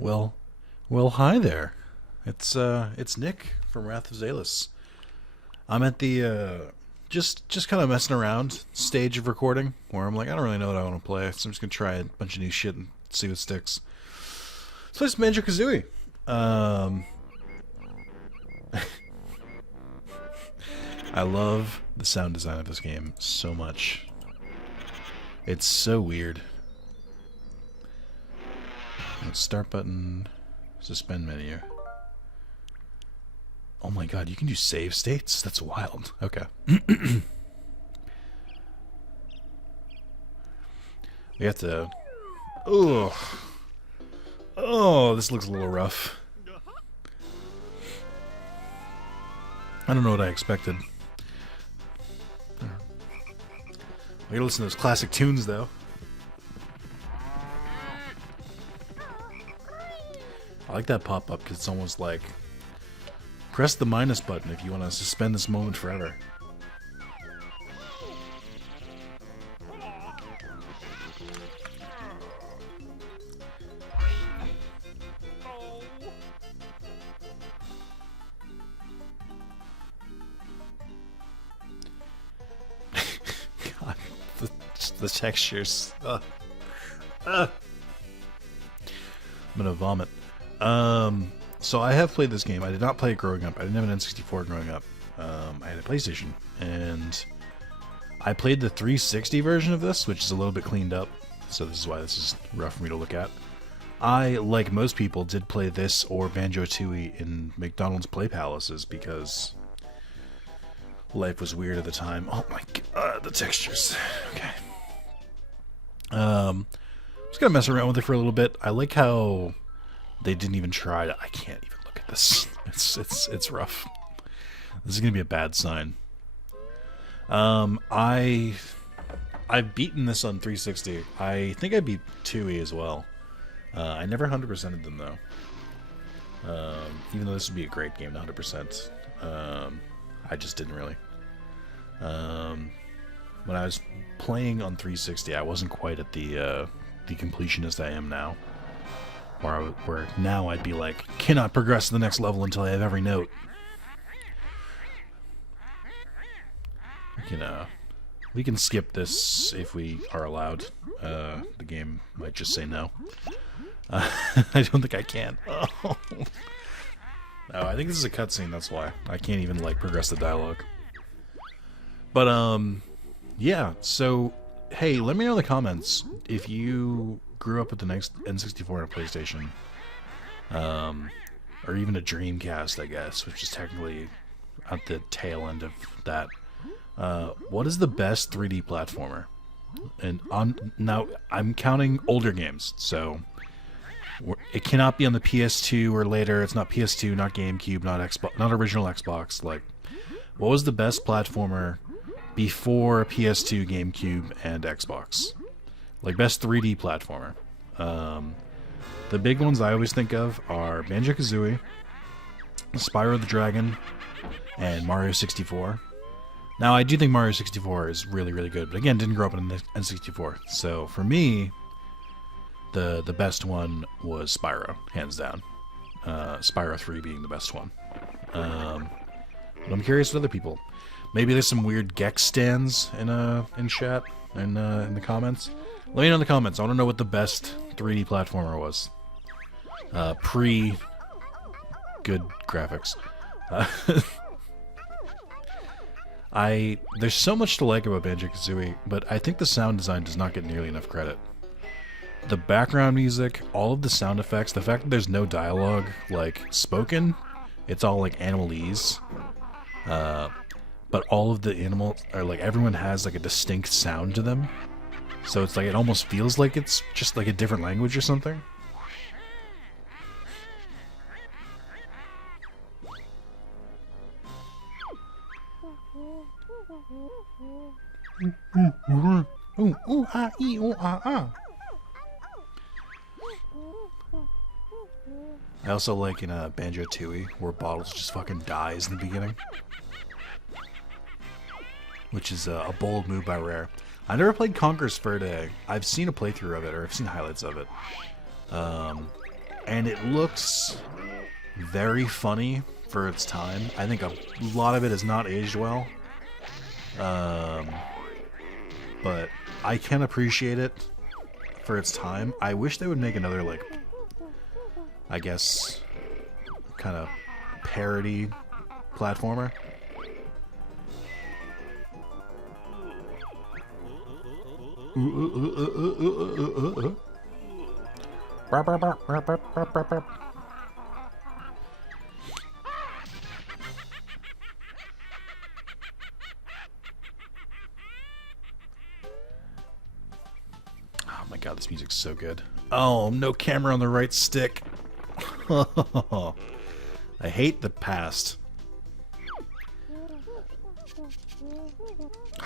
Well, hi there. It's Nick from Wrath of Zalis. I'm at the just kind of messing around stage of recording where I'm like, I don't really know what I want to play, so I'm just gonna try a bunch of new shit and see what sticks. So it's Banjo-Kazooie. Um, I love the sound design of this game so much. It's so weird. Start button, suspend menu. Oh my god, you can do save states? That's wild. Okay. We have to... Oh, this looks a little rough. I don't know what I expected. We gotta listen to those classic tunes, though. I like that pop-up because it's almost like press the minus button if you want to suspend this moment forever. God, the textures. I'm gonna vomit. So I have played this game. I did not play it growing up. I didn't have an N64 growing up. I had a PlayStation, and I played the 360 version of this, which is a little bit cleaned up. So this is why this is rough for me to look at. I, like most people, did play this or Banjo-Tooie in McDonald's Play Palaces because life was weird at the time. Oh my god, the textures. Okay. Just gonna mess around with it for a little bit. I like how they didn't even try to... I can't even look at this. It's rough. This is gonna be a bad sign. I've beaten this on 360. I think I beat 2E as well. I never 100%ed them though. Even though this would be a great game to 100%. I just didn't really. When I was playing on 360, I wasn't quite at the completionist I am now. Where now I'd be like, cannot progress to the next level until I have every note. We can skip this if we are allowed. The game might just say no. I don't think I can. Oh. No, I think this is a cutscene, that's why. I can't even, like, progress the dialogue. But, yeah, so, hey, let me know in the comments if you grew up with the next N64 and a PlayStation. Or even a Dreamcast, I guess, which is technically at the tail end of that. What is the best 3D platformer? And now, I'm counting older games, so it cannot be on the PS2 or later. It's not PS2, not GameCube, not Xbox, not original Xbox. Like, what was the best platformer before PS2, GameCube, and Xbox? Like, best 3D platformer. The big ones I always think of are Banjo-Kazooie, Spyro the Dragon, and Mario 64. Now, I do think Mario 64 is really, really good, but again, didn't grow up in N64. So, for me, the best one was Spyro, hands down. Spyro 3 being the best one. But I'm curious with other people. Maybe there's some weird Gex stands in chat, in the comments. Let me know in the comments. I want to know what the best 3D platformer was. Pre-good graphics. There's so much to like about Banjo-Kazooie, but I think the sound design does not get nearly enough credit. The background music, all of the sound effects, the fact that there's no dialogue, like, spoken, it's all, like, animalese. But all of the animals are, like, everyone has, like, a distinct sound to them. So it's like, it almost feels like it's just, like, a different language or something. I also like in Banjo-Tooie, where Bottles just fucking dies in the beginning. Which is a bold move by Rare. I never played Conker's Verde. I've seen a playthrough of it, or I've seen highlights of it. and it looks very funny for its time. I think a lot of it has not aged well. But I can appreciate it for its time. I wish they would make another, like, I guess, kind of parody platformer. Oh my god, this music's so good. Oh, no camera on the right stick. I hate the past.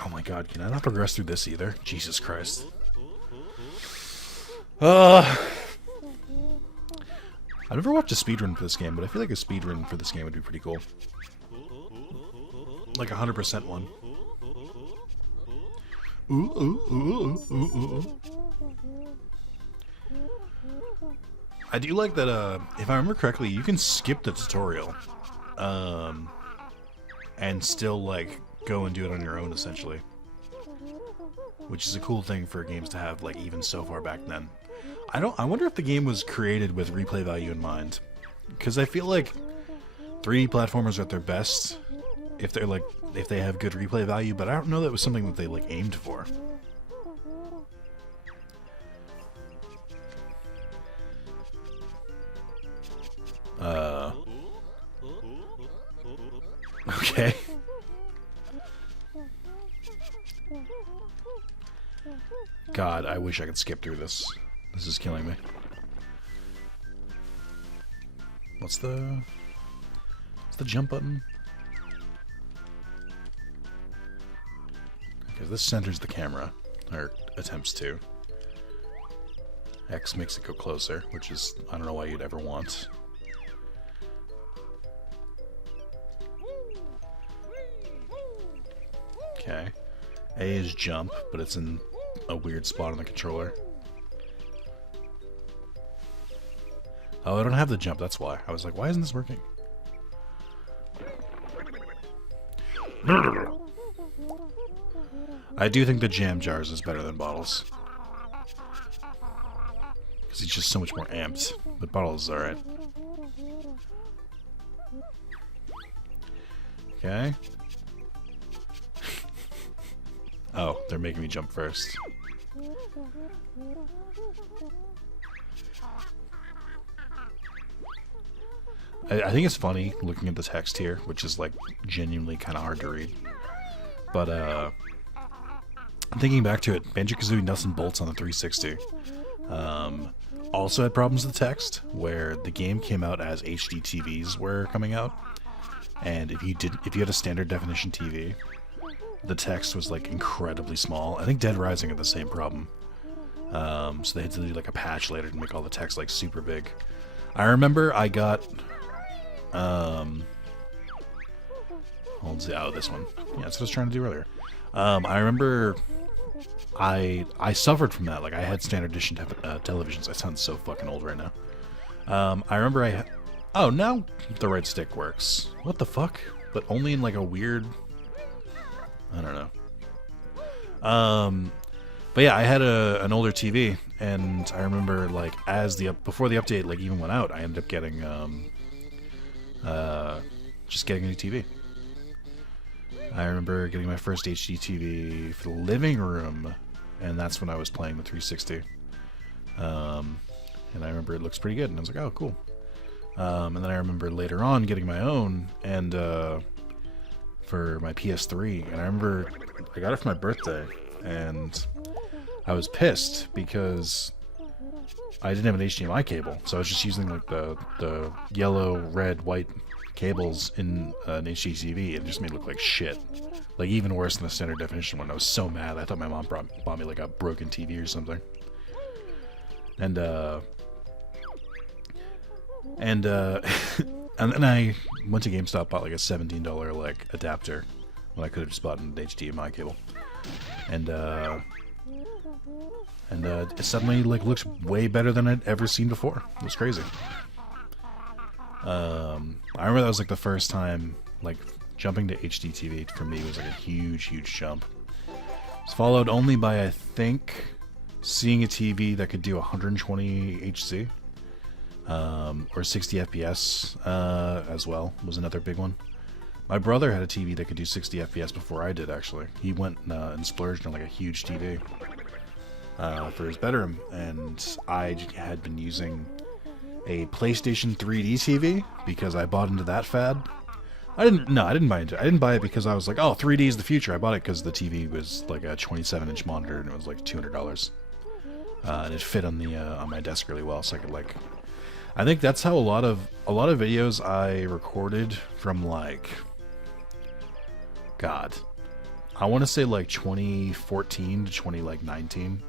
Oh my god, can I not progress through this either? Jesus Christ. I've never watched a speedrun for this game, but I feel like a speedrun for this game would be pretty cool. Like 100% one. I do like that, if I remember correctly, you can skip the tutorial. And still, like, go and do it on your own, essentially. Which is a cool thing for games to have, like, even so far back then. I wonder if the game was created with replay value in mind. Because I feel like 3D platformers are at their best if they're, like, if they have good replay value, but I don't know that was something that they, like, aimed for. Okay. God, I wish I could skip through this. This is killing me. What's the jump button? Because this centers the camera, or attempts to. X makes it go closer, which is, I don't know why you'd ever want. Okay. A is jump, but it's in a weird spot on the controller. Oh, I don't have the jump, that's why. I was like, why isn't this working? I do think the jam jars is better than bottles. Because he's just so much more amped. But bottles is alright. Okay. Oh, they're making me jump first. I think it's funny looking at the text here, which is like genuinely kind of hard to read. But thinking back to it, Banjo-Kazooie Nuts and Bolts on the 360 also had problems with the text, where the game came out as HD TVs were coming out, and if you had a standard definition TV, the text was like incredibly small. I think Dead Rising had the same problem. So they had to do like a patch later to make all the text like super big. I remember I got this one. Yeah, that's what I was trying to do earlier. I remember I suffered from that. Like, I had standard edition televisions. I sound so fucking old right now. I remember oh, now the right stick works. What the fuck? But only in like a weird, I don't know. But yeah, I had an older TV, and I remember like before the update like even went out, I ended up getting just getting a new TV. I remember getting my first HD TV for the living room, and that's when I was playing the 360. And I remember it looks pretty good, and I was like, oh, cool. And then I remember later on getting my own, and for my PS3, and I remember I got it for my birthday, and I was pissed because I didn't have an HDMI cable, so I was just using like the yellow, red, white cables in an HD TV, and it just made it look like shit. Like even worse than the standard definition one. I was so mad. I thought my mom bought me like a broken TV or something. And and then I went to GameStop, bought like a $17 like adapter when I could have just bought an HDMI cable. And and it suddenly like looks way better than I'd ever seen before. It was crazy. I remember that was like the first time like jumping to HD TV for me was like a huge jump. It's followed only by, I think, seeing a TV that could do 120 HZ or 60 FPS as well was another big one. My brother had a TV that could do 60 FPS before I did, actually. He went and splurged on like a huge TV for his bedroom, and I had been using a PlayStation 3D TV because I bought into that fad. I didn't buy into it. I didn't buy it because I was like, oh, 3D is the future. I bought it because the TV was like a 27-inch monitor and it was like $200. And it fit on the on my desk really well, so I could like. I think that's how a lot of videos I recorded from like. God, I want to say like 2014 to 2019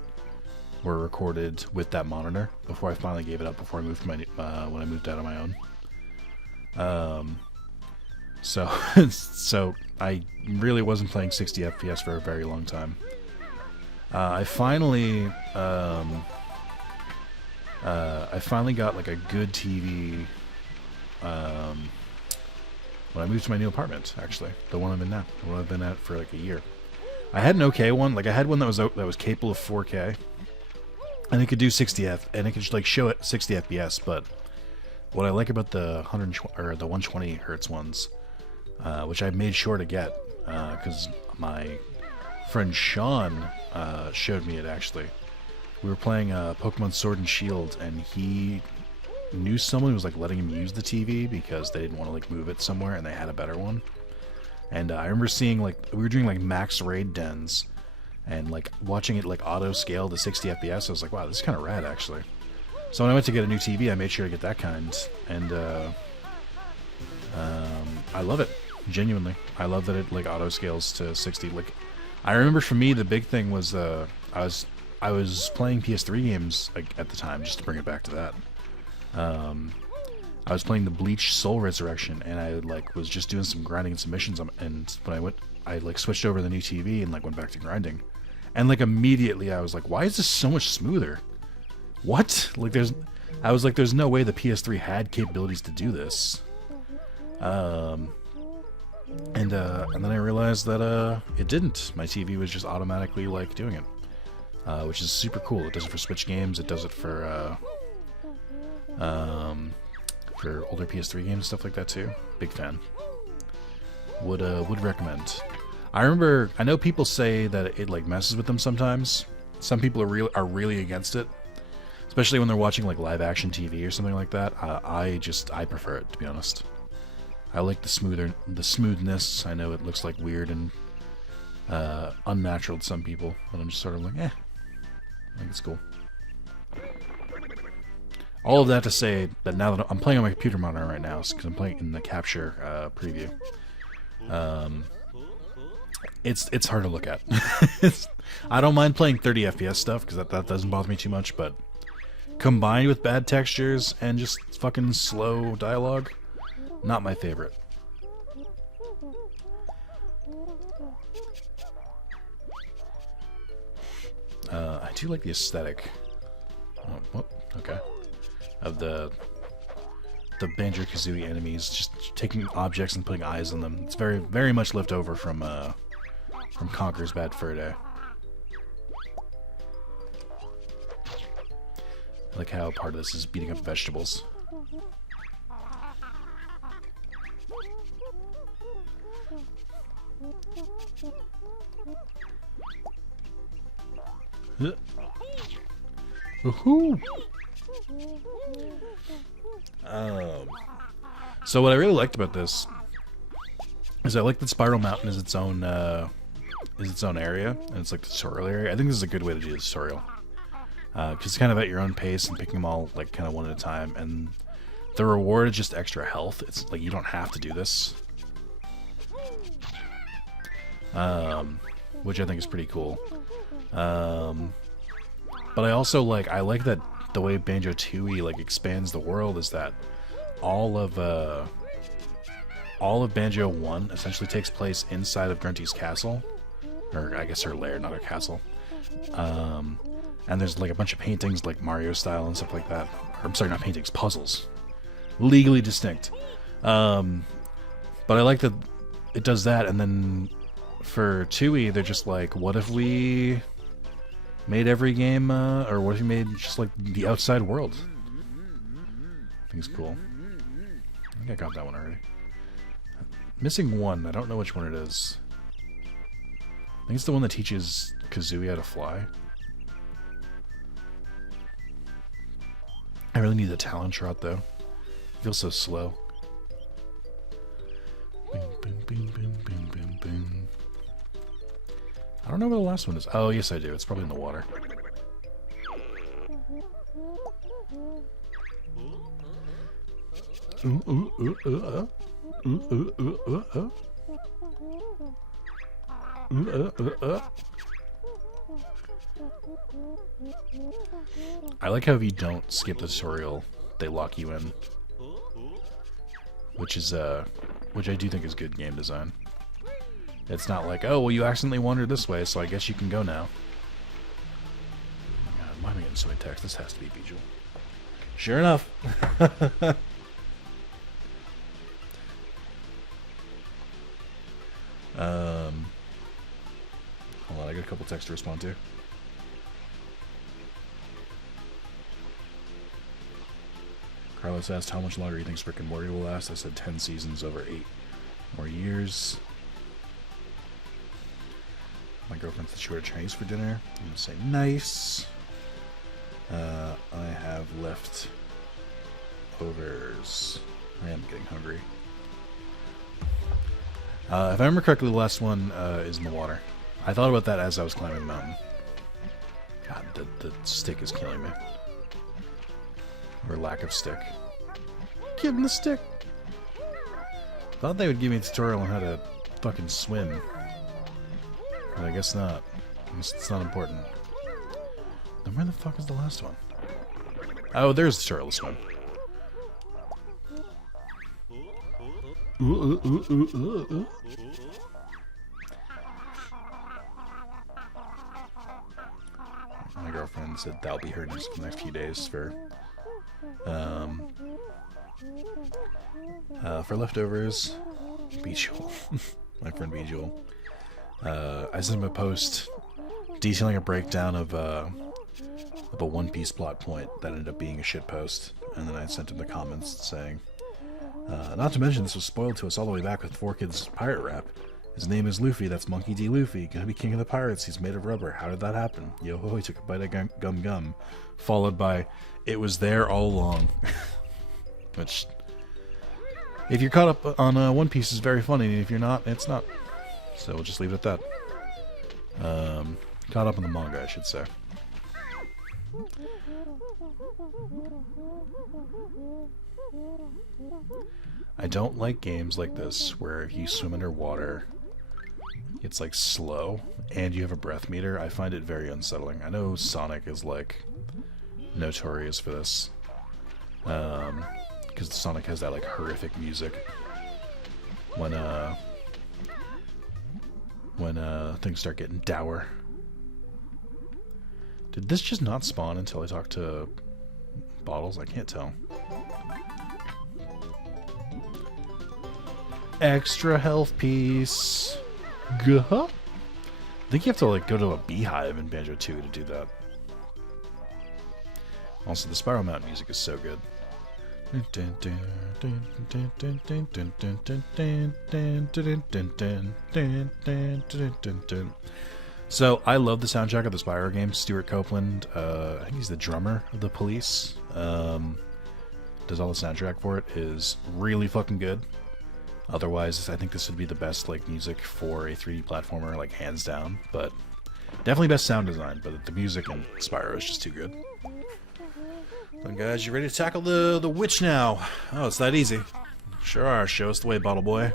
were recorded with that monitor before I finally gave it up. Before I moved to my when I moved out on my own. So I really wasn't playing 60 FPS for a very long time. I finally got like a good TV when I moved to my new apartment. Actually, the one I'm in now, the one I've been at for like a year. I had an okay one. Like I had one that was capable of 4K, and it could do 60 and it could just like show it 60 FPS. But what I like about the 120 hertz ones, which I made sure to get because my friend Sean showed me it. Actually, we were playing Pokemon Sword and Shield, and he knew someone who was like letting him use the TV because they didn't want to like move it somewhere, and they had a better one. And I remember seeing like we were doing like max raid dens, and like watching it like auto scale to 60 FPS. I was like, wow, this is kind of rad actually. So when I went to get a new TV, I made sure to get that kind, and I love it. Genuinely, I love that it like auto scales to 60. Like, I remember for me the big thing was I was playing PS3 games like, at the time, just to bring it back to that. I was playing the Bleach Soul Resurrection, and I like was just doing some grinding and some missions. And when I like switched over to the new TV and like went back to grinding, and like immediately I was like, why is this so much smoother? What? Like I was like, there's no way the PS3 had capabilities to do this. And then I realized that it didn't. My TV was just automatically like doing it, which is super cool. It does it for Switch games. It does it for older PS3 games and stuff like that too. Big fan. Would recommend. I know people say that it like messes with them sometimes. Some people are really against it, especially when they're watching like live action TV or something like that. I prefer it, to be honest. I like the smoothness. I know it looks like weird and unnatural to some people, but I'm just sort of like, I think it's cool. All of that to say that now that I'm playing on my computer monitor right now, because I'm playing in the capture preview, it's hard to look at. I don't mind playing 30 FPS stuff because that doesn't bother me too much, but combined with bad textures and just fucking slow dialogue, not my favorite. I do like the aesthetic. Oh, okay. Of the Banjo-Kazooie enemies, just taking objects and putting eyes on them. It's very, very much left over from Conker's Bad Fur Day. I like how part of this is beating up vegetables. Woohoo! So what I really liked about this is I like that Spiral Mountain is its own area, and it's like the tutorial area. I think this is a good way to do the tutorial, because it's kind of at your own pace and picking them all like kind of one at a time. And the reward is just extra health. It's like you don't have to do this, which I think is pretty cool. But I also like that the way Banjo-Tooie like expands the world is that all of Banjo 1 essentially takes place inside of Grunty's castle, or I guess her lair, not her castle. And there's like a bunch of paintings like Mario style and stuff like that. Or, I'm sorry, not paintings, puzzles. Legally distinct. But I like that it does that, and then for Tui, they're just like, what if we made every game, or what if we made just like the outside world? I think it's cool. I think I got that one already. Missing one, I don't know which one it is. I think it's the one that teaches Kazooie how to fly. I really need the talent shot though. It feels so slow. Boom, boom, boom, boom, boom, boom, boom. I don't know where the last one is. Oh, yes I do. It's probably in the water. I like how if you don't skip the tutorial, they lock you in. Which I do think is good game design. It's not like, oh, well, you accidentally wandered this way, so I guess you can go now. Oh my god, why am I getting so many texts? This has to be Bijou. Sure enough. Hold on, I got a couple texts to respond to. Carlos asked how much longer he thinks Rick and Morty will last. I said 10 seasons over 8 more years. My girlfriend said she ordered Chinese for dinner. I'm going to say nice. I have left overs. I am getting hungry. If I remember correctly, the last one is in the water. I thought about that as I was climbing the mountain. God, the stick is killing me. Or lack of stick. Give him the stick! Thought they would give me a tutorial on how to fucking swim. But I guess not. It's not important. Then where the fuck is the last one? Oh, there's the tutorial to swim. My girlfriend said that'll be her news for the next few days for leftovers. Bijou. My friend Bijou. I sent him a post detailing a breakdown of a One Piece plot point that ended up being a shit post, and then I sent him the comments saying, not to mention this was spoiled to us all the way back with 4Kids pirate rap. His name is Luffy, that's Monkey D. Luffy, gonna be king of the pirates, he's made of rubber, how did that happen? Yo ho, he took a bite of gum gum, followed by, it was there all along. Which, if you're caught up on One Piece, is very funny, and if you're not, it's not. So we'll just leave it at that. Caught up in the manga, I should say. I don't like games like this where if you swim underwater, it's like slow and you have a breath meter. I find it very unsettling. I know Sonic is like notorious for this, because Sonic has that like horrific music when things start getting dour. Did this just not spawn until I talked to Bottles? I can't tell. Extra health piece. Gah. I think you have to like go to a beehive in Banjo-Kazooie to do that. Also, the Spiral Mountain music is so good. So I love the soundtrack of the Spyro games. Stuart Copeland, I think he's the drummer of the Police. Does all the soundtrack for it. Is really fucking good. Otherwise, I think this would be the best like music for a 3D platformer, like hands down. But definitely best sound design. But the music in Spyro is just too good. So guys, you ready to tackle the witch now? Oh, it's that easy. Sure are. Show us the way, Bottle Boy.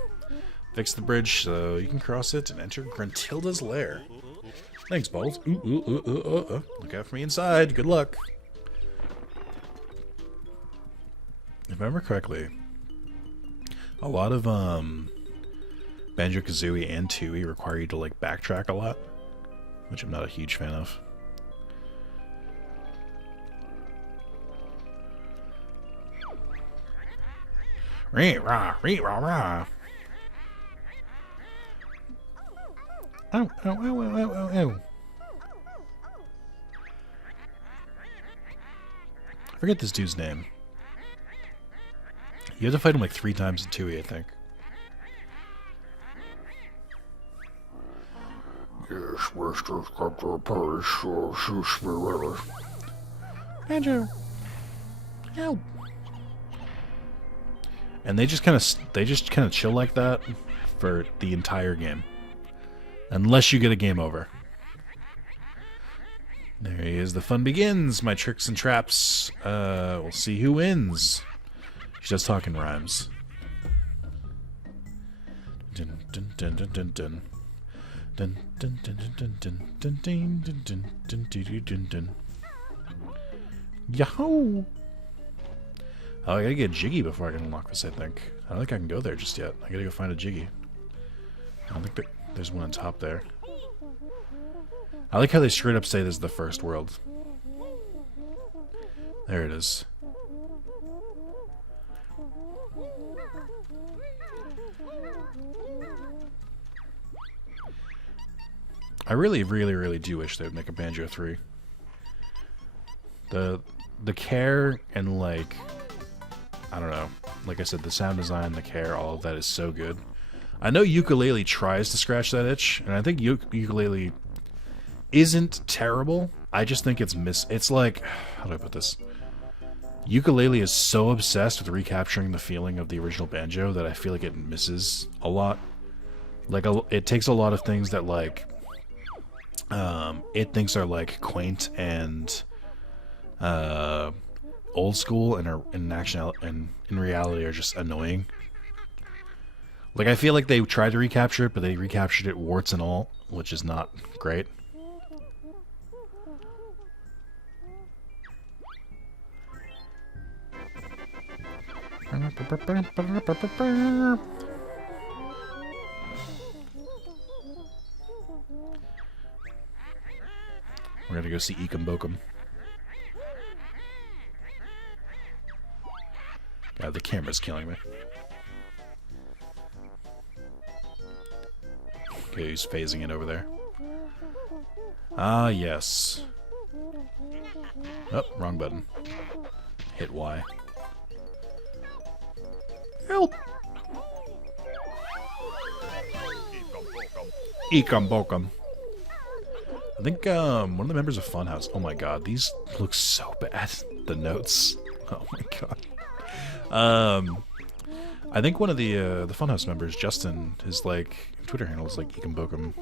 Fix the bridge so you can cross it and enter Gruntilda's lair. Thanks, Bottles. Look out for me inside. Good luck. If I remember correctly, a lot of Banjo-Kazooie and Tui require you to like backtrack a lot, which I'm not a huge fan of. Ree rah, ree rah rah. Ow, ow, ow, ow, ow, ow, ow. I forget this dude's name. You have to fight him like 3 times in 2E, I think. Yes, Master's got the parish, Banjo. Ow. And they just kind of chill like that for the entire game, unless you get a game over. There he is. The fun begins. My tricks and traps. We'll see who wins. She's just talking rhymes. Dun dun dun dun dun dun. Dun dun dun dun dun dun dun dun dun dun dun dun. Yahoo! Oh, I gotta get Jiggy before I can unlock this, I think. I don't think I can go there just yet. I gotta go find a Jiggy. I don't think there's one on top there. I like how they straight up say this is the first world. There it is. I really, really, really do wish they would make a Banjo 3. The care and, like, I don't know, like I said, the sound design, the care, all of that is so good. I know Yooka-Laylee tries to scratch that itch, and I think Yooka-Laylee isn't terrible. I just think it's like, how do I put this? Yooka-Laylee is so obsessed with recapturing the feeling of the original Banjo that I feel like it misses a lot. Like, it takes a lot of things that, like, it thinks are, like, quaint and old school, and in reality are just annoying. Like, I feel like they tried to recapture it, but they recaptured it warts and all, which is not great. We're gonna go see Ekum Bokum. God, the camera's killing me. Okay, he's phasing it over there. Ah, yes. Oh, wrong button. Hit Y. Help! Ekum Bokum. I think one of the members of Funhouse. Oh my god, these look so bad. The notes. Oh my god. I think one of the Funhouse members, Justin, his like Twitter handle is like Ekum Bokum,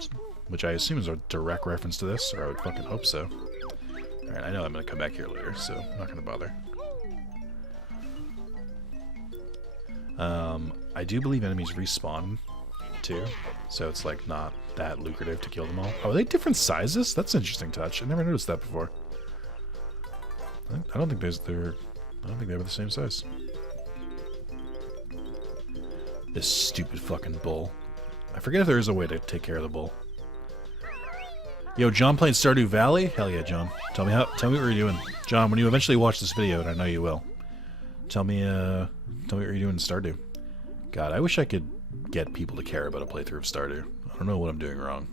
which I assume is a direct reference to this, or I would fucking hope so. Alright, I know I'm gonna come back here later, so I'm not gonna bother. I do believe enemies respawn too, so it's like not that lucrative to kill them all. Oh, are they different sizes? That's an interesting touch. I never noticed that before. I don't think they were the same size. This stupid fucking bull. I forget if there is a way to take care of the bull. Yo, John playing Stardew Valley? Hell yeah, John. Tell me what you're doing. John, when you eventually watch this video, and I know you will, tell me what you're doing in Stardew. God, I wish I could get people to care about a playthrough of Stardew. I don't know what I'm doing wrong.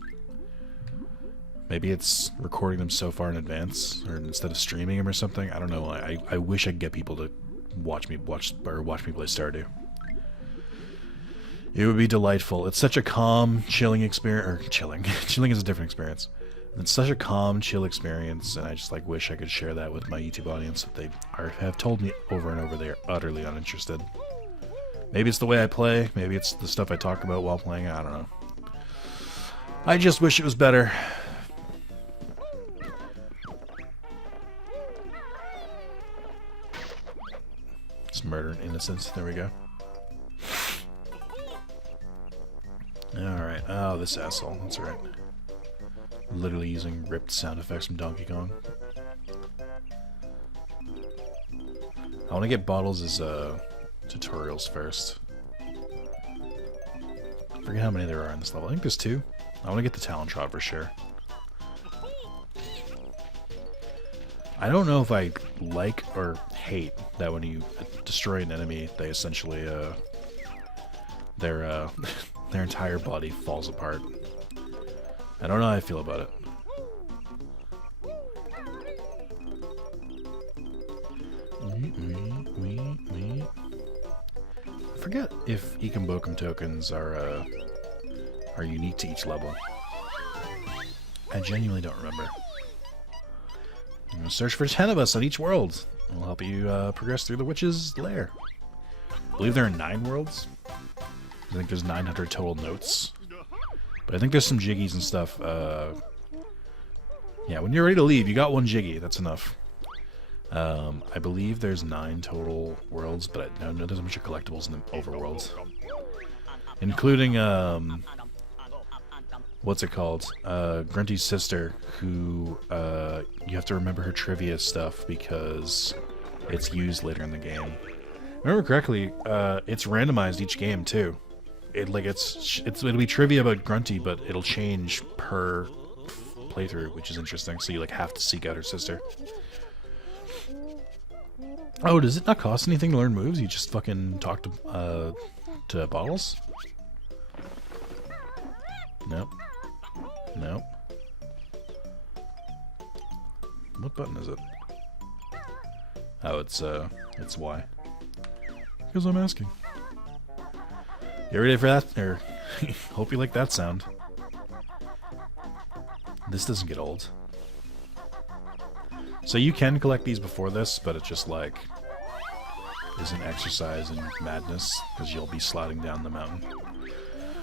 Maybe it's recording them so far in advance, or instead of streaming them or something. I don't know. I wish I could get people to watch me play Stardew. It would be delightful. It's such a calm, chilling experience. Or chilling. Chilling is a different experience. It's such a calm, chill experience, and I just like wish I could share that with my YouTube audience. That they have told me over and over they are utterly uninterested. Maybe it's the way I play. Maybe it's the stuff I talk about while playing. I don't know. I just wish it was better. It's murder and innocence. There we go. Alright. Oh, this asshole. That's right. Literally using ripped sound effects from Donkey Kong. I want to get bottles as tutorials first. I forget how many there are in this level. I think there's 2. I want to get the Talon Trot for sure. I don't know if I like or hate that when you destroy an enemy, they essentially, their entire body falls apart. I don't know how I feel about it. I forget if Ekombokum tokens are unique to each level. I genuinely don't remember. I'm gonna search for 10 of us on each world. We'll help you progress through the witch's lair. I believe there are 9 worlds. I think there's 900 total notes. But I think there's some jiggies and stuff. Yeah, when you're ready to leave, you got 1 jiggy. That's enough. I believe there's 9 total worlds, but I know there's a bunch of collectibles in the overworld. Including, what's it called? Grunty's sister, who, you have to remember her trivia stuff because it's used later in the game. If I remember correctly, it's randomized each game, too. It'll be trivia about Grunty, but it'll change per playthrough, which is interesting, so you, like, have to seek out her sister. Oh, does it not cost anything to learn moves? You just fucking talk to bottles? Nope. Nope. What button is it? Oh, it's Y. Because I'm asking. You ready for that? Or hope you like that sound. This doesn't get old. So you can collect these before this, but it just like is an exercise in madness because you'll be sliding down the mountain.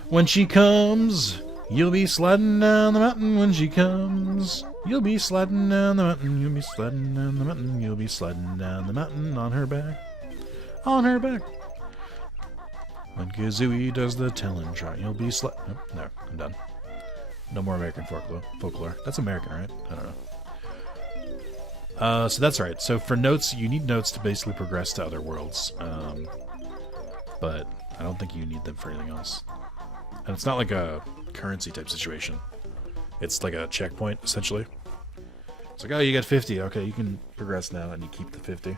When she comes, you'll be sliding down the mountain. When she comes, you'll be sliding down the mountain. You'll be sliding down the mountain. You'll be sliding down the mountain on her back. On her back. When Kazooie does the telling trot, you'll be sliding. Nope, no, I'm done. No more American folklore. That's American, right? I don't know. So that's right. So for notes, you need notes to basically progress to other worlds. But I don't think you need them for anything else. And it's not like a currency type situation. It's like a checkpoint, essentially. It's like, oh, you got 50. Okay, you can progress now, and you keep the 50.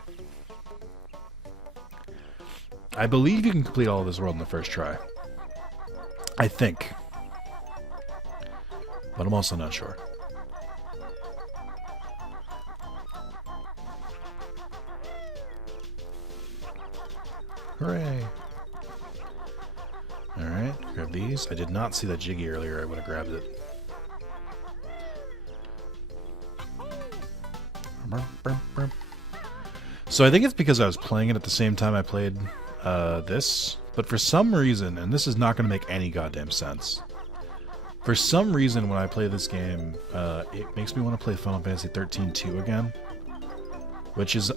I believe you can complete all of this world in the first try. I think. But I'm also not sure. Hooray! Alright, grab these. I did not see that jiggy earlier. I would have grabbed it. So I think it's because I was playing it at the same time I played this. But for some reason, and this is not going to make any goddamn sense, for some reason when I play this game, it makes me want to play Final Fantasy 13-2 again. Which is,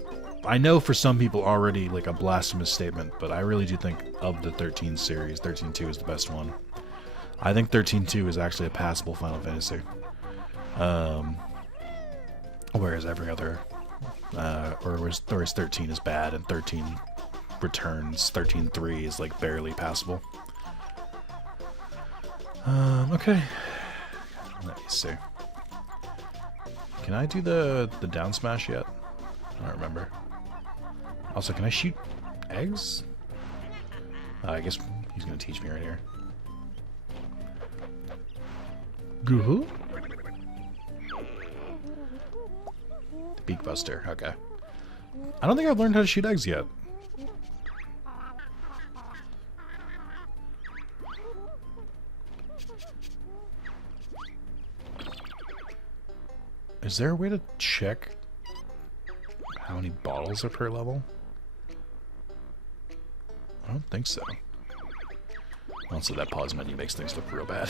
I know for some people already like a blasphemous statement, but I really do think of the 13 series, 13-2 is the best one. I think 13-2 is actually a passable Final Fantasy. Whereas every other, whereas 13 is bad and 13 Returns, 13-3 is like barely passable. Okay. Let me see. Can I do the down smash yet? I don't remember. Also, can I shoot eggs? I guess he's gonna teach me right here. Go. The Beak Buster. Okay. I don't think I've learned how to shoot eggs yet. Is there a way to check how many bottles are per level? I don't think so. Also, that pause menu makes things look real bad.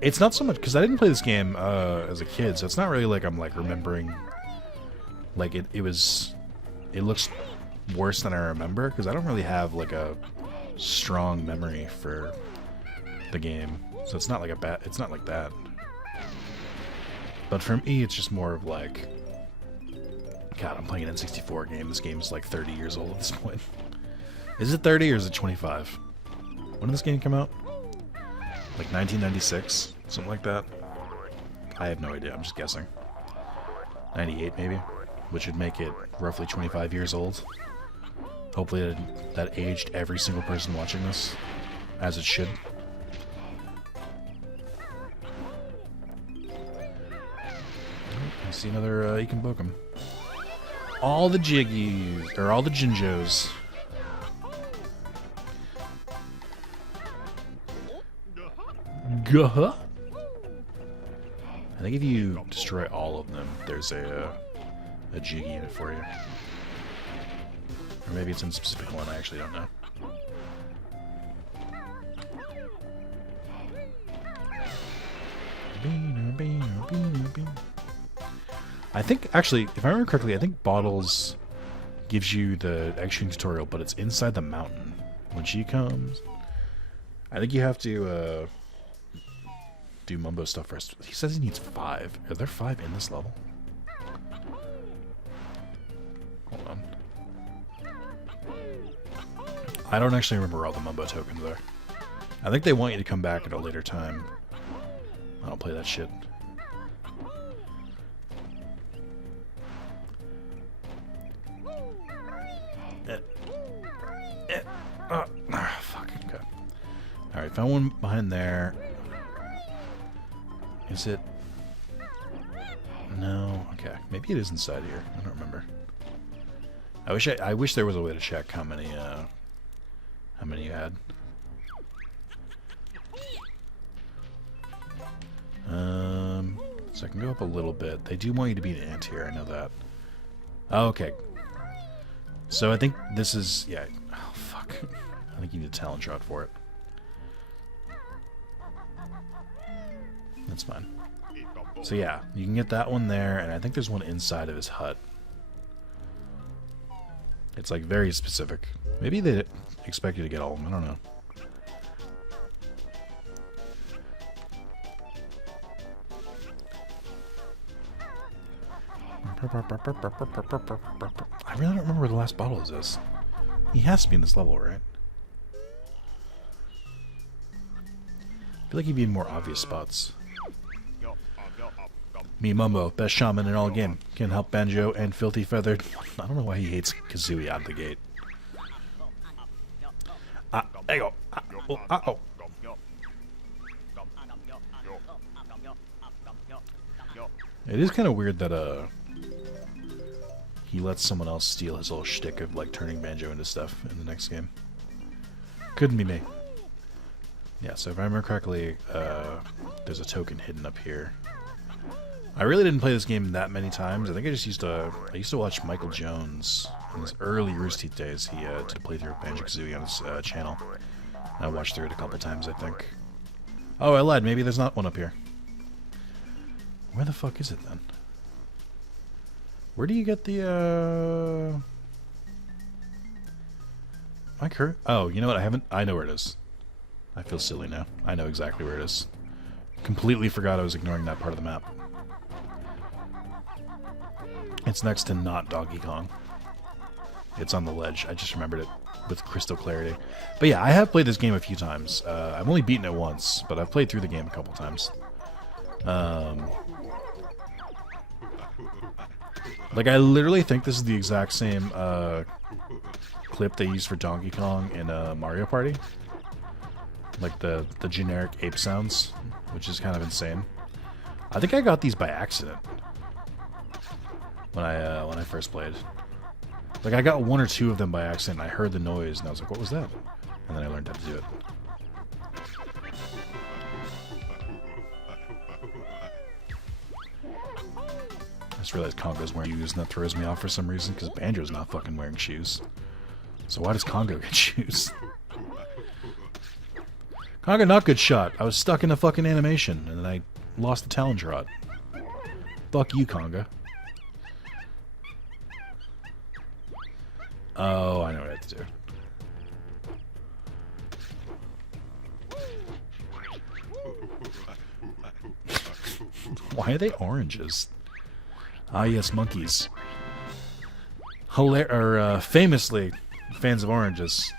It's not so much because I didn't play this game as a kid, so it's not really like I'm like remembering. Like it looks worse than I remember because I don't really have like a strong memory for the game, so it's not like it's not like that. But for me, it's just more of like, God, I'm playing an N64 game. This game is like 30 years old at this point. Is it 30 or is it 25? When did this game come out? Like 1996? Something like that? I have no idea. I'm just guessing. 98 maybe, which would make it roughly 25 years old. Hopefully that aged every single person watching this, as it should. I see another, you can book them. All the Jiggies, or all the Jinjos. Guh. I think if you destroy all of them, there's a Jiggy in it for you. Or maybe it's in a specific one, I actually don't know. I think, actually, if I remember correctly, I think Bottles gives you the egg shooting tutorial, but it's inside the mountain. When she comes, I think you have to do Mumbo stuff first. He says he needs 5. Are there 5 in this level? Hold on. I don't actually remember all the Mumbo tokens there. I think they want you to come back at a later time. I don't play that shit. Fuck. Okay. Alright, found one behind there. Is it? No. Okay. Maybe it is inside here. I don't remember. I wish there was a way to check how many you had. So I can go up a little bit. They do want you to be an ant here, I know that. Oh, okay. So I think this is, yeah. Oh, fuck. I think you need a talent shot for it. That's fine. So yeah, you can get that one there, and I think there's one inside of his hut. It's like very specific. Maybe they expect you to get all of them, I don't know. I really don't remember where the last bottle is. He has to be in this level, right? I feel like he'd be in more obvious spots. Me Mumbo, best shaman in all game. Can help Banjo and Filthy Feathered. I don't know why he hates Kazooie out of the gate. There you go. Uh-oh. It is kind of weird that, he lets someone else steal his little shtick of, like, turning Banjo into stuff in the next game. Couldn't be me. Yeah, so if I remember correctly, there's a token hidden up here. I really didn't play this game that many times. I think I just used to watch Michael Jones in his early Rooster Teeth days. He did a playthrough of Banjo-Kazooie on his channel. And I watched through it a couple times, I think. Oh, I lied. Maybe there's not one up here. Where the fuck is it then? Where do you get the my current? Oh, you know what? I know where it is. I feel silly now. I know exactly where it is. Completely forgot I was ignoring that part of the map. It's next to not Donkey Kong. It's on the ledge. I just remembered it with crystal clarity. But yeah, I have played this game a few times. I've only beaten it once, but I've played through the game a couple times. Like, I literally think this is the exact same clip they used for Donkey Kong in Mario Party. Like the generic ape sounds, which is kind of insane. I think I got these by accident when I first played. Like, I got 1 or 2 of them by accident. I heard the noise and I was like, "What was that?" And then I learned how to do it. I just realized Congo's wearing shoes, and that throws me off for some reason, because Banjo's not fucking wearing shoes. So why does Congo get shoes? Congo, not good shot. I was stuck in a fucking animation, and then I lost the talent rod. Fuck you, Congo. Oh, I know what I have to do. Why are they oranges? Ah, yes, monkeys. Famously, fans of oranges.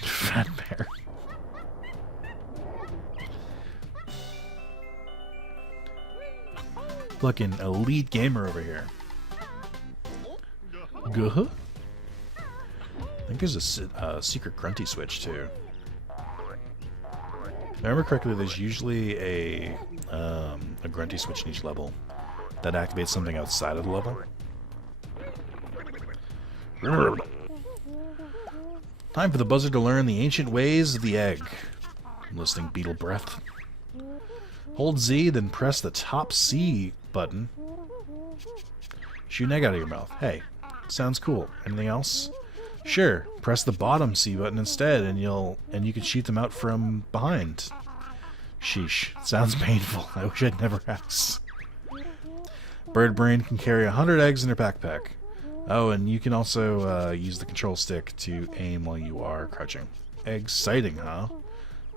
Fat bear. Fucking elite gamer over here. Guh. I think there's a secret grunty switch too. If I remember correctly, there's usually a grunty switch in each level that activates something outside of the level. Time for the buzzard to learn the ancient ways of the egg. I'm listening beetle breath. Hold Z, then press the top C button. Shoot an egg out of your mouth. Hey, sounds cool. Anything else? Sure. Press the bottom C button instead, and you can shoot them out from behind. Sheesh. Sounds painful. I wish I'd never asked. Bird brain can carry 100 eggs in their backpack. Oh, and you can also use the control stick to aim while you are crouching. Exciting, huh?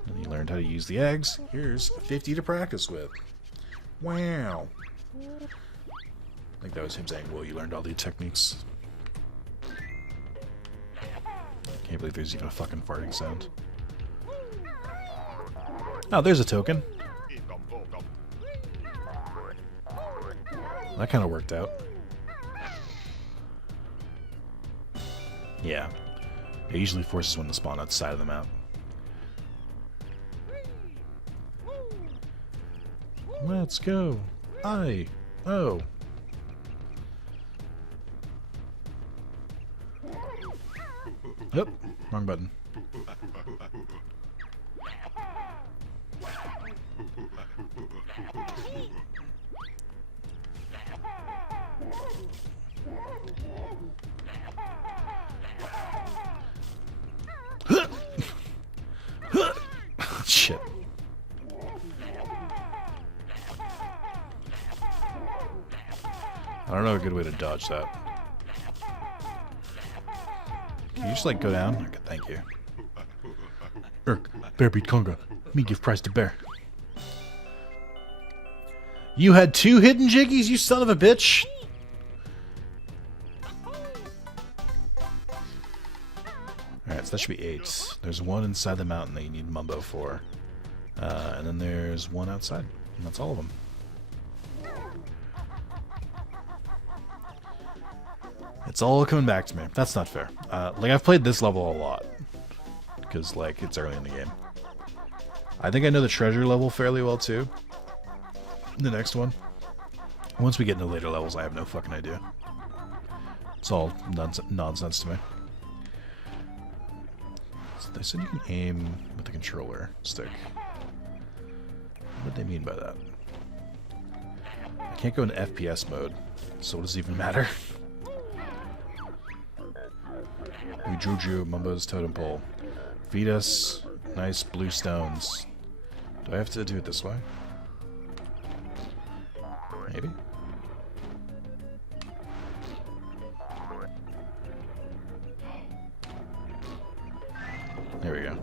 And you learned how to use the eggs. Here's 50 to practice with. Wow. I think that was him saying, well, you learned all the techniques. Can't believe there's even a fucking farting sound. Oh, there's a token. That kind of worked out. Yeah. It usually forces one to spawn outside of the map. Let's go. Oh. Yep. Wrong button. Shit. I don't know a good way to dodge that. Can you just like go down? Okay, thank you. Bear beat Conga. Me give prize to bear. You had 2 hidden jiggies, you son of a bitch! Alright, so that should be 8. There's 1 inside the mountain that you need Mumbo for. And then there's 1 outside. And that's all of them. It's all coming back to me. That's not fair. Like, I've played this level a lot. Because, like, it's early in the game. I think I know the treasure level fairly well, too. The next one. Once we get into later levels, I have no fucking idea. It's all nonsense to me. So they said you can aim with the controller stick. What do they mean by that? I can't go into FPS mode, so what does it even matter? We Juju, Mumbo's totem pole. Feed us nice blue stones. Do I have to do it this way? Maybe? There we go.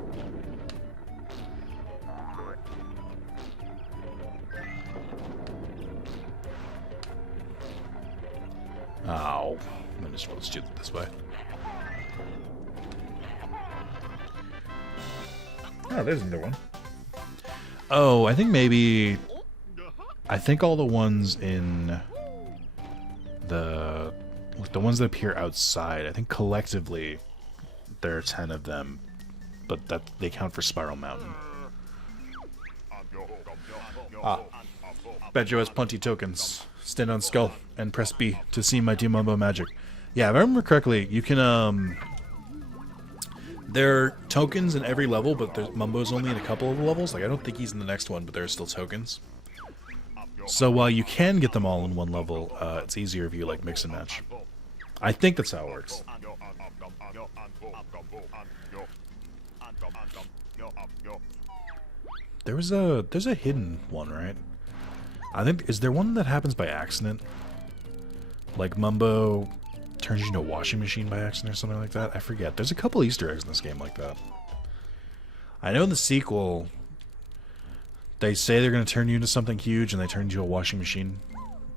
Ow. I'm just supposed to do it this way. Oh, there's another one. Oh, I think maybe... I think all the ones in the ones that appear outside, I think collectively there are 10 of them, but that they count for Spiral Mountain. Ah. Banjo has plenty tokens. Stand on skull and press B to see Mighty Mumbo magic. Yeah, if I remember correctly, you can there are tokens in every level, but Mumbo's only in a couple of the levels. Like, I don't think he's in the next one, but there are still tokens. So while you can get them all in one level, it's easier if you, like, mix and match. I think that's how it works. There's a hidden one, right? I think, is there one that happens by accident? Like, Mumbo turns you into a washing machine by accident or something like that? I forget. There's a couple Easter eggs in this game like that. I know in the sequel, they say they're going to turn you into something huge, and they turn you into a washing machine.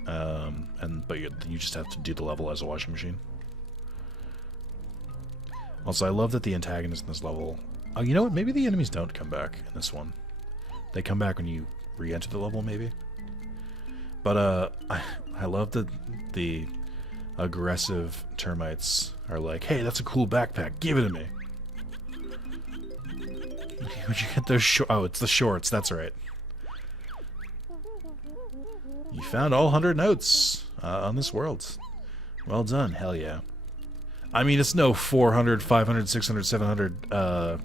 But you just have to do the level as a washing machine. Also, I love that the antagonists in this level... Oh, you know what? Maybe the enemies don't come back in this one. They come back when you re-enter the level, maybe? But I love that the aggressive termites are like, hey, that's a cool backpack. Give it to me. Where'd you get those shorts? Oh, it's the shorts. That's right. You found all 100 notes on this world. Well done. Hell yeah. I mean, it's no 400, 500, 600, 700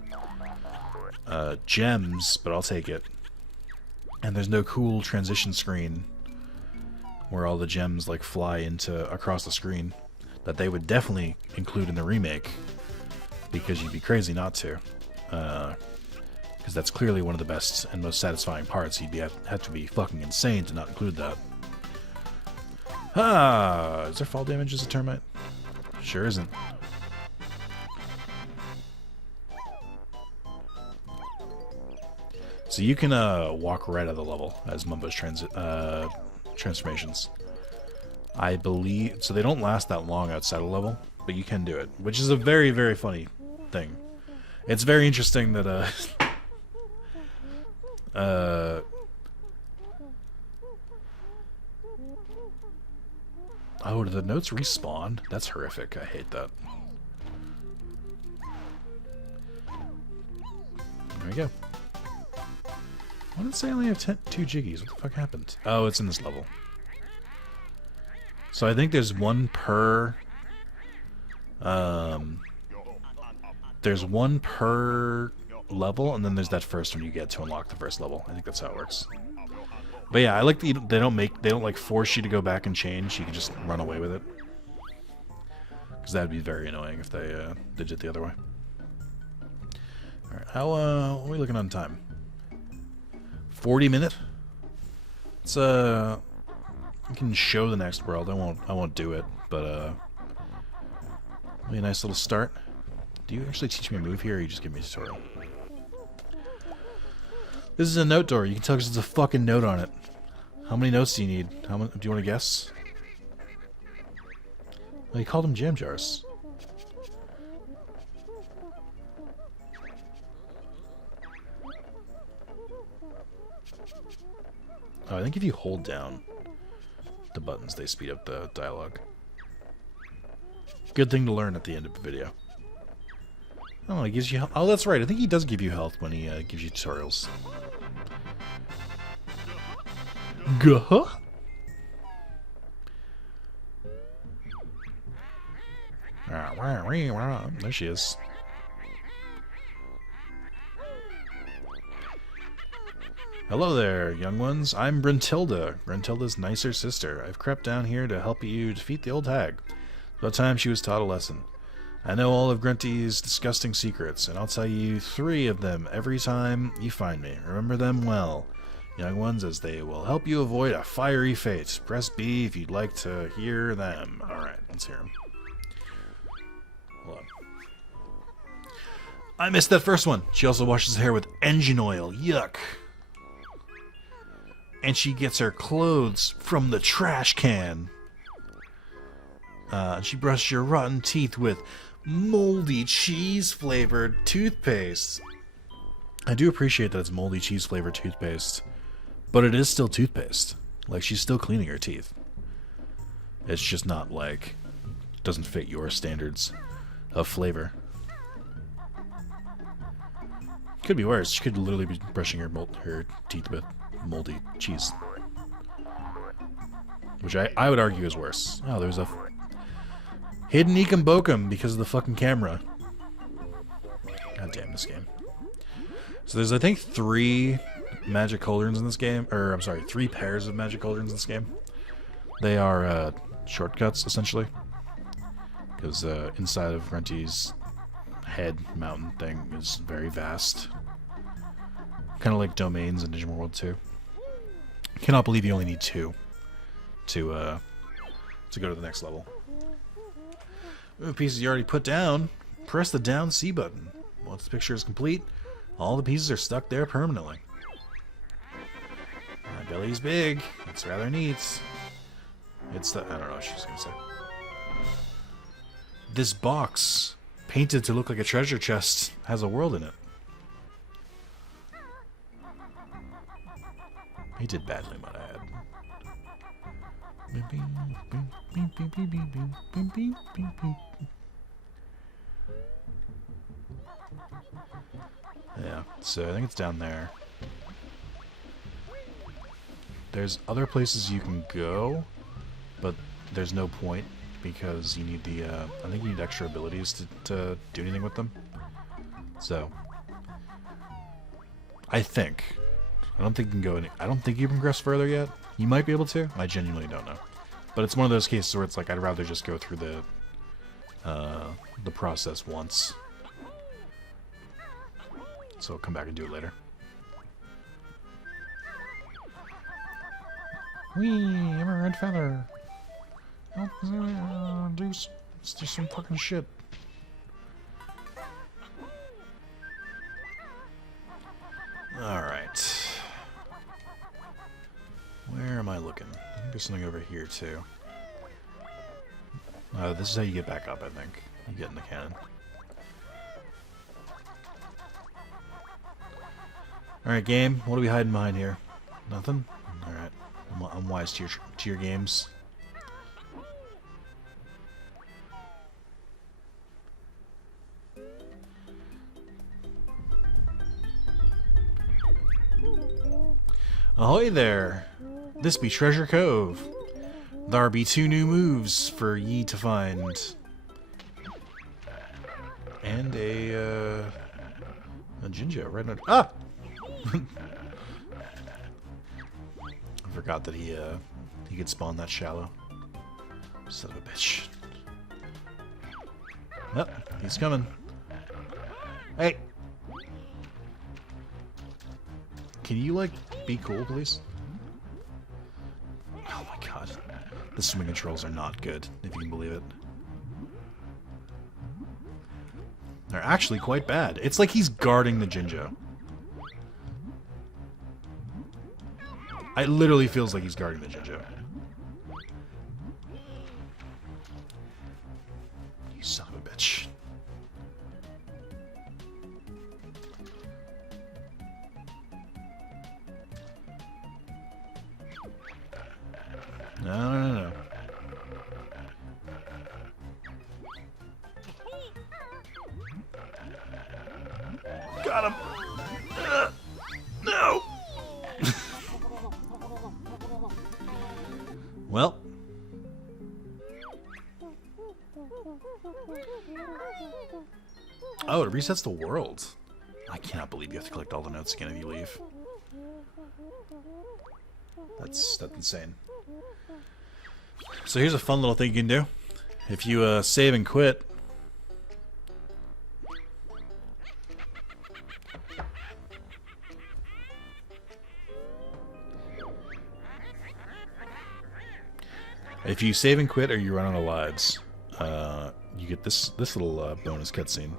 gems, but I'll take it. And there's no cool transition screen where all the gems like fly into across the screen that they would definitely include in the remake, because you'd be crazy not to, because that's clearly one of the best and most satisfying parts. You'd have to be fucking insane to not include that. Ah, is there fall damage as a termite? Sure isn't. So you can walk right out of the level as Mumbo's transformations. I believe, so they don't last that long outside of level, but you can do it, which is a very, very funny thing. It's very interesting that oh, do the notes respawn? That's horrific. I hate that. There we go. Why did it say I only have 2 jiggies? What the fuck happened? Oh, it's in this level. So I think there's one per... there's one per level, and then there's that first one you get to unlock the first level. I think that's how it works. But yeah, I like that they don't like force you to go back and change. You can just run away with it. Because that'd be very annoying if they did it the other way. Alright, how are we looking on time? 40 minute? It's I can show the next world. I won't do it, but be a nice little start. Do you actually teach me a move here, or you just give me a tutorial? This is a note door. You can tell because there's a fucking note on it. How many notes do you need? How many, do you want to guess? Well, you called them jam jars. Oh, I think if you hold down the buttons, they speed up the dialogue. Good thing to learn at the end of the video. Oh, he gives you... Oh, that's right. I think he does give you health when he gives you tutorials. Gah! There she is. Hello there, young ones. I'm Brentilda, Brentilda's nicer sister. I've crept down here to help you defeat the old hag. It's about time she was taught a lesson. I know all of Grunty's disgusting secrets, and I'll tell you 3 of them every time you find me. Remember them well, young ones, as they will help you avoid a fiery fate. Press B if you'd like to hear them. Alright, let's hear them. Hold on. I missed that first one. She also washes her hair with engine oil. Yuck. And she gets her clothes from the trash can. She brushed your rotten teeth with moldy cheese-flavored toothpaste. I do appreciate that it's moldy cheese-flavored toothpaste, but it is still toothpaste. Like, she's still cleaning her teeth. It's just not, like, doesn't fit your standards of flavor. Could be worse. She could literally be brushing her teeth with moldy cheese. Which I would argue is worse. Oh, there's a hidden Ekum Bokum because of the fucking camera. God damn this game. So there's, I think, 3 magic cauldrons in this game. Or, I'm sorry, 3 pairs of magic cauldrons in this game. They are shortcuts, essentially. Because inside of Grunty's head mountain thing is very vast. Kind of like domains in Digimon World 2. Cannot believe you only need 2 to go to the next level. Ooh, pieces you already put down. Press the down C button. Once the picture is complete, all the pieces are stuck there permanently. My belly's big. It's rather neat. It's the... I don't know what she's gonna say. This box, painted to look like a treasure chest, has a world in it. He did badly, might I add. Yeah, so I think it's down there. There's other places you can go, but there's no point because you need the, I think you need extra abilities to do anything with them. So, I think. I don't think you can go any, I don't think you can progress further yet. You might be able to. I genuinely don't know. But it's one of those cases where it's like, I'd rather just go through the process once. So I'll come back and do it later. Whee! I'm a red feather. Do some fucking shit. Alright. Where am I looking? I think there's something over here too. This is how you get back up, I think. You get in the cannon. Alright, game. What are we hiding behind here? Nothing? Alright. I'm wise to your games. Ahoy there! This be Treasure Cove. There be 2 new moves for ye to find. And a Jinjo right now. Ah! I forgot that he could spawn that shallow. Son of a bitch. Yep, he's coming. Hey! Can you, like, be cool, please? Oh my god. The swimming controls are not good, if you can believe it. They're actually quite bad. It's like he's guarding the Jinjo. It literally feels like he's guarding the Jinjo. You son of a bitch. No. Got him! No! Well. Oh, it resets the world. I cannot believe you have to collect all the notes again if you leave. That's insane. So here's a fun little thing you can do. If you save and quit, if you save and quit or you run out of lives, you get this little bonus cutscene.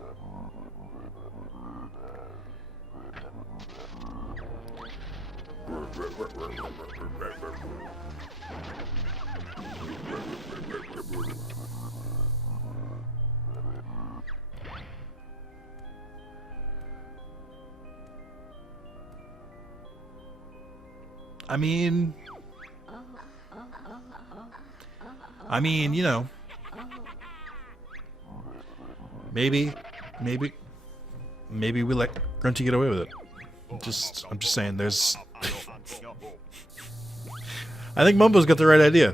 I mean, you know, maybe we let Grunty get away with it. I'm just saying, there's. I think Mumbo's got the right idea.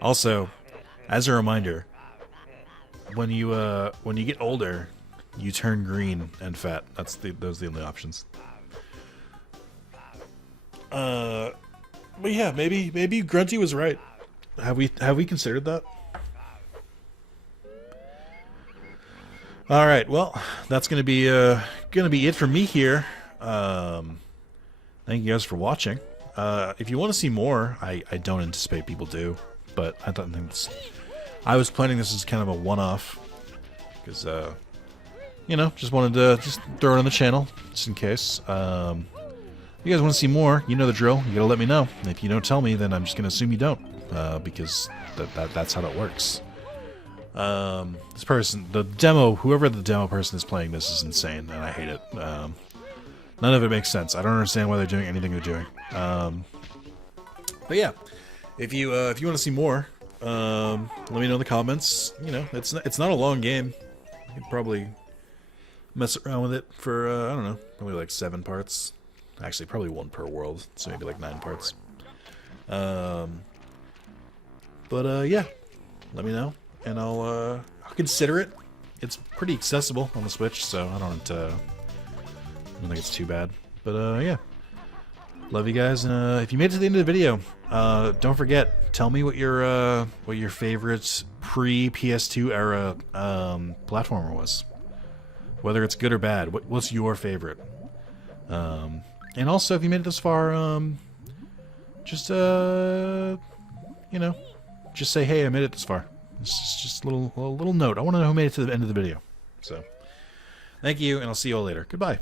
Also, as a reminder, when you get older, you turn green and fat. Those are the only options. But yeah, maybe Grunty was right. Have we considered that? All right, well, that's gonna be it for me here. Thank you guys for watching. If you want to see more, I don't anticipate people do, but I was planning this as kind of a one-off because you know, just wanted to throw it on the channel just in case. If you guys want to see more, you know the drill. You gotta let me know. If you don't tell me, then I'm just gonna assume you don't, because that's how that works. This person, whoever the demo person is playing this is insane, and I hate it. None of it makes sense. I don't understand why they're doing anything they're doing. But yeah, if you want to see more, let me know in the comments. You know, it's not a long game. You could probably mess around with it for I don't know, probably like 7 parts. Actually, probably 1 per world, so maybe like 9 parts. But yeah, let me know, and I'll consider it. It's pretty accessible on the Switch, so I don't think it's too bad. But yeah, love you guys, and if you made it to the end of the video, don't forget, tell me what your favorite pre-PS2 era platformer was. Whether it's good or bad, what's your favorite? And also, if you made it this far, just you know, just say, hey, I made it this far. It's just a little note. I want to know who made it to the end of the video. So, thank you, and I'll see you all later. Goodbye.